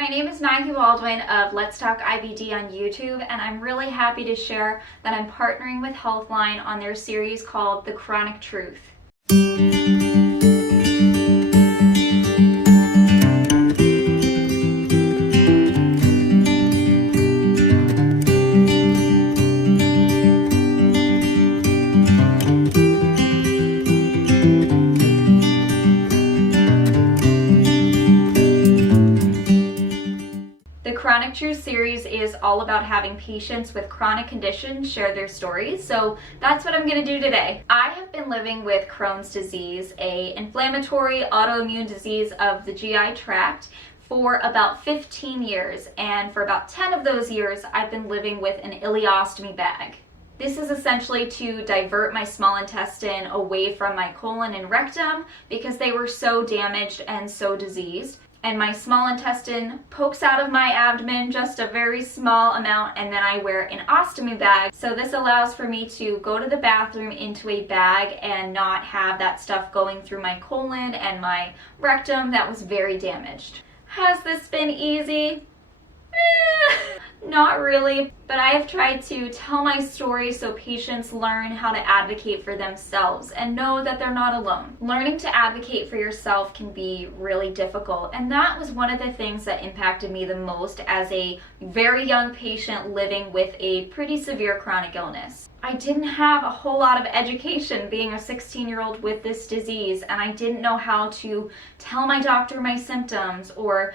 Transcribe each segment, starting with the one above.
My name is Maggie Baldwin of Let's Talk IBD on YouTube, and I'm really happy to share that I'm partnering with Healthline on their series called The Chronic Truth. The Chronic Truth series is all about having patients with chronic conditions share their stories, so that's what I'm going to do today. I have been living with Crohn's disease, an inflammatory autoimmune disease of the GI tract, for about 15 years, and for about 10 of those years I've been living with an ileostomy bag. This is essentially to divert my small intestine away from my colon and rectum because they were so damaged and so diseased. And my small intestine pokes out of my abdomen just a very small amount, and then I wear an ostomy bag. So this allows for me to go to the bathroom into a bag and not have that stuff going through my colon and my rectum that was very damaged. Has this been easy? Not really, but I have tried to tell my story so patients learn how to advocate for themselves and know that they're not alone. Learning to advocate for yourself can be really difficult, and that was one of the things that impacted me the most as a very young patient living with a pretty severe chronic illness. I didn't have a whole lot of education being a 16-year-old with this disease, and I didn't know how to tell my doctor my symptoms or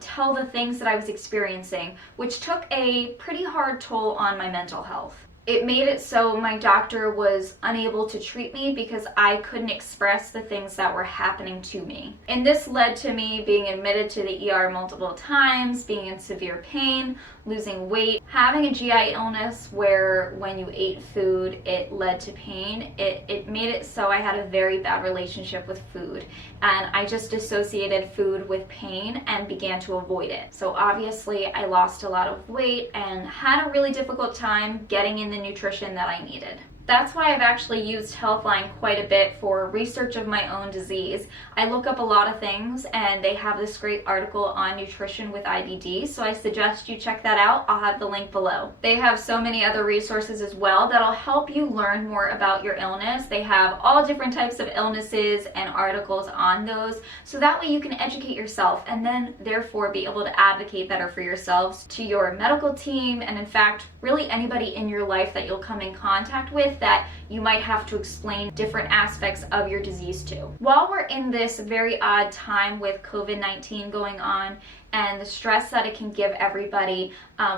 tell the things that I was experiencing, which took a pretty hard toll on my mental health. It made it so my doctor was unable to treat me because I couldn't express the things that were happening to me. And this led to me being admitted to the ER multiple times, being in severe pain, losing weight, having a GI illness where when you ate food it led to pain. It made it so I had a very bad relationship with food, and I just associated food with pain and began to avoid it. So obviously I lost a lot of weight and had a really difficult time getting in the nutrition that I needed. That's why I've actually used Healthline quite a bit for research of my own disease. I look up a lot of things, and they have this great article on nutrition with IBD, so I suggest you check that out. I'll have the link below. They have so many other resources as well that'll help you learn more about your illness. They have all different types of illnesses and articles on those, so that way you can educate yourself and then therefore be able to advocate better for yourselves to your medical team, and in fact really anybody in your life that you'll come in contact with that you might have to explain different aspects of your disease to. While we're in this very odd time with COVID-19 going on and the stress that it can give everybody,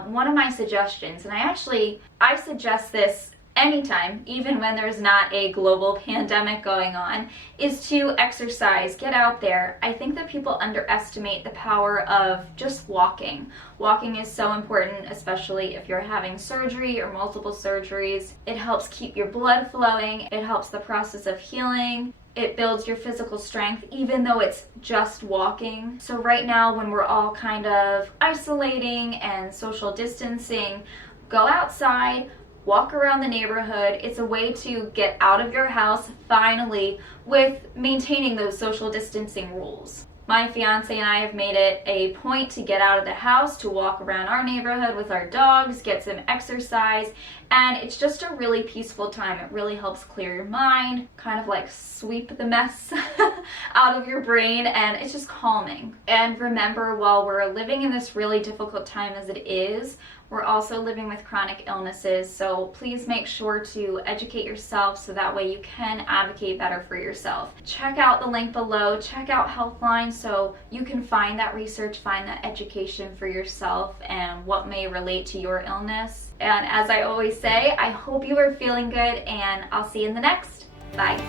one of my suggestions, and I suggest this anytime, even when there's not a global pandemic going on, is to exercise, get out there. I think that people underestimate the power of just walking. Walking is so important, especially if you're having surgery or multiple surgeries. It helps keep your blood flowing, it helps the process of healing. It builds your physical strength, even though it's just walking. So right now, when we're all kind of isolating and social distancing, go outside, walk around the neighborhood. It's a way to get out of your house finally with maintaining those social distancing rules. My fiance and I have made it a point to get out of the house, to walk around our neighborhood with our dogs, get some exercise, and it's just a really peaceful time. It really helps clear your mind, kind of like sweep the mess out of your brain, and it's just calming. And remember, while we're living in this really difficult time as it is, we're also living with chronic illnesses, so please make sure to educate yourself so that way you can advocate better for yourself. Check out the link below, check out Healthline so you can find that research, find that education for yourself and what may relate to your illness. And as I always say, I hope you are feeling good, and I'll see you in the next. Bye.